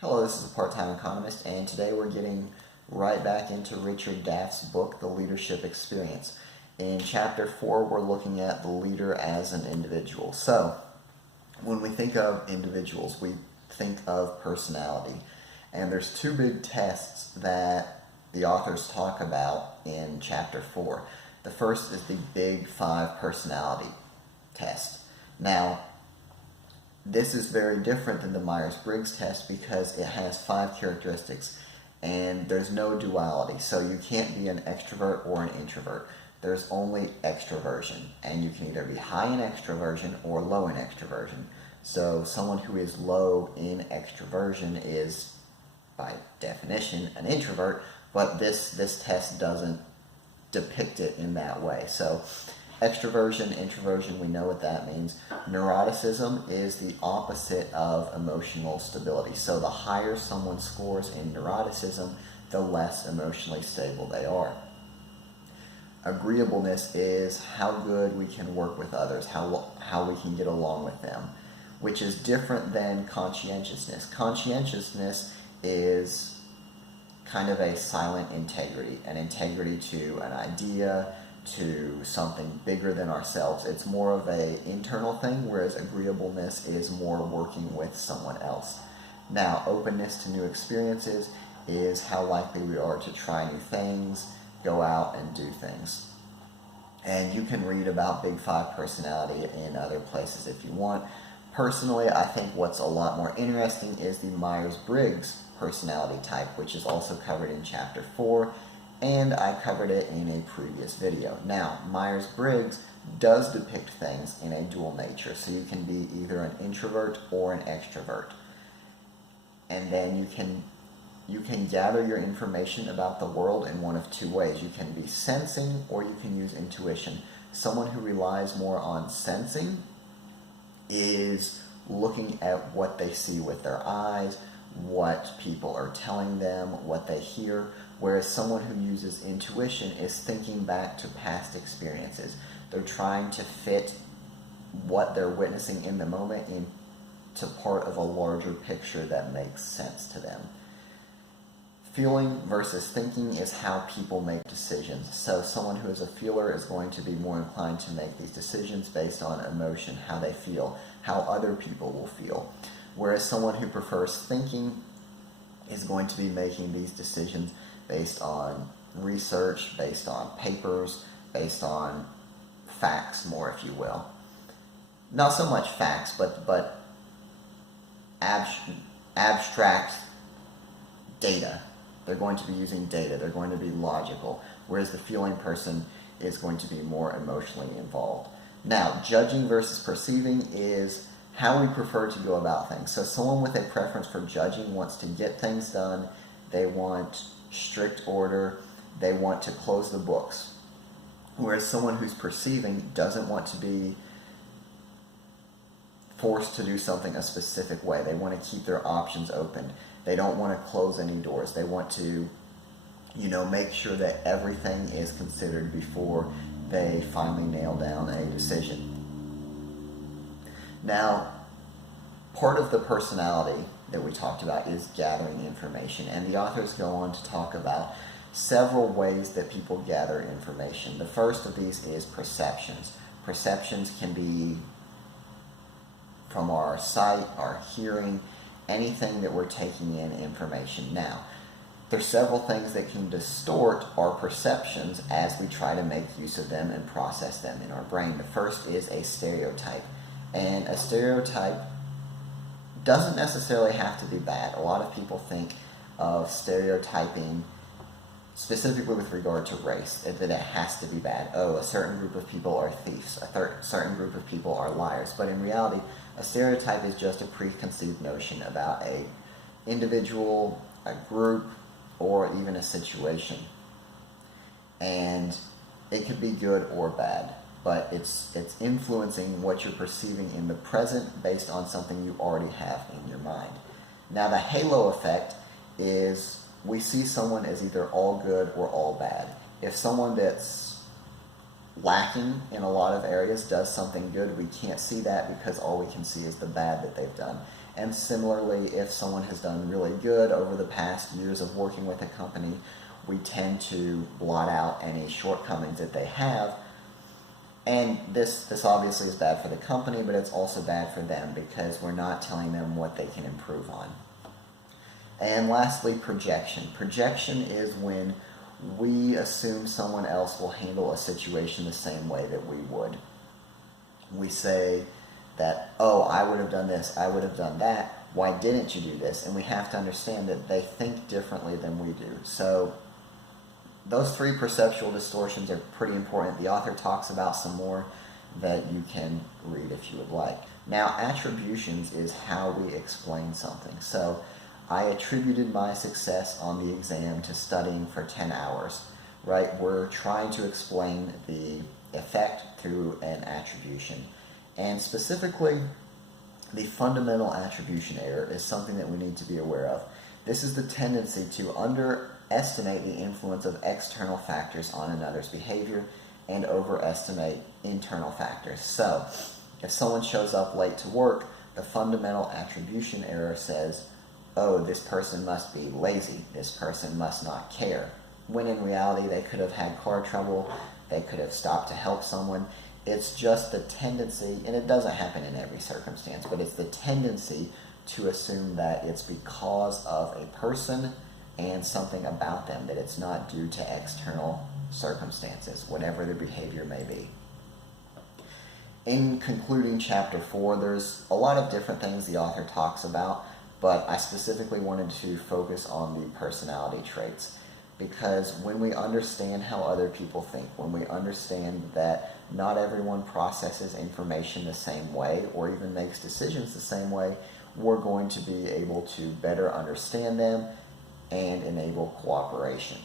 Hello, this is a part-time economist, and today we're getting right back into Richard Daft's book, The Leadership Experience. In Chapter 4, we're looking at the leader as an individual. So, when we think of individuals, we think of personality. And there's two big tests that the authors talk about in Chapter 4. The first is the Big Five personality test. Now, this is very different than the Myers-Briggs test because it has 5 characteristics and there's no duality. So you can't be an extrovert or an introvert. There's only extroversion, and you can either be high in extroversion or low in extroversion. So someone who is low in extroversion is, by definition, an introvert, but this test doesn't depict it in that way. So extroversion, introversion, we know what that means. Neuroticism is the opposite of emotional stability. So the higher someone scores in neuroticism, the less emotionally stable they are. Agreeableness is how good we can work with others, how we can get along with them, which is different than conscientiousness. Conscientiousness is kind of a silent integrity, an integrity to an idea, to something bigger than ourselves. It's more of an internal thing, whereas agreeableness is more working with someone else. Now, openness to new experiences is how likely we are to try new things, go out and do things. And you can read about Big Five personality in other places if you want. Personally, I think what's a lot more interesting is the Myers-Briggs personality type, which is also covered in Chapter 4, and I covered it in a previous video. Now, Myers-Briggs does depict things in a dual nature, so you can be either an introvert or an extrovert. And then you can gather your information about the world in one of two ways. You can be sensing or you can use intuition. Someone who relies more on sensing is looking at what they see with their eyes, what people are telling them, what they hear, whereas someone who uses intuition is thinking back to past experiences. They're trying to fit what they're witnessing in the moment into part of a larger picture that makes sense to them. Feeling versus thinking is how people make decisions. So someone who is a feeler is going to be more inclined to make these decisions based on emotion, how they feel, how other people will feel. Whereas someone who prefers thinking is going to be making these decisions based on research, based on papers, based on facts more, if you will. Not so much facts, but abstract data. They're going to be using data. They're going to be logical, whereas the feeling person is going to be more emotionally involved. Now, judging versus perceiving is how we prefer to go about things. So someone with a preference for judging wants to get things done. They want strict order. They want to close the books. Whereas someone who's perceiving doesn't want to be forced to do something a specific way. They want to keep their options open. They don't want to close any doors. They want to, make sure that everything is considered before they finally nail down a decision. Now, part of the personality that we talked about is gathering information, and the authors go on to talk about several ways that people gather information. The first of these is perceptions. Perceptions can be from our sight, our hearing, anything that we're taking in information. Now, there's several things that can distort our perceptions as we try to make use of them and process them in our brain. The first is a stereotype. And a stereotype doesn't necessarily have to be bad. A lot of people think of stereotyping specifically with regard to race, that it has to be bad. Oh, a certain group of people are thieves, a certain group of people are liars. But in reality, a stereotype is just a preconceived notion about a individual, a group, or even a situation. And it could be good or bad, but it's influencing what you're perceiving in the present based on something you already have in your mind. Now, the halo effect is we see someone as either all good or all bad. If someone that's lacking in a lot of areas does something good, we can't see that because all we can see is the bad that they've done. And similarly, if someone has done really good over the past years of working with a company, we tend to blot out any shortcomings that they have. And this obviously is bad for the company, but it's also bad for them because we're not telling them what they can improve on. And lastly, projection. Projection is when we assume someone else will handle a situation the same way that we would. We say that, oh, I would have done this, I would have done that, why didn't you do this? And we have to understand that they think differently than we do. So those three perceptual distortions are pretty important. The author talks about some more that you can read if you would like. Now, attributions is how we explain something. So I attributed my success on the exam to studying for 10 hours, right? We're trying to explain the effect through an attribution. And specifically, the fundamental attribution error is something that we need to be aware of. This is the tendency to underestimate the influence of external factors on another's behavior and overestimate internal factors. So, if someone shows up late to work, the fundamental attribution error says, oh, this person must be lazy, this person must not care. When in reality, they could have had car trouble, they could have stopped to help someone. It's just the tendency, and it doesn't happen in every circumstance, but it's the tendency to assume that it's because of a person and something about them, that it's not due to external circumstances, whatever the behavior may be. In concluding chapter 4, there's a lot of different things the author talks about, but I specifically wanted to focus on the personality traits, because when we understand how other people think, when we understand that not everyone processes information the same way or even makes decisions the same way, we're going to be able to better understand them and enable cooperation.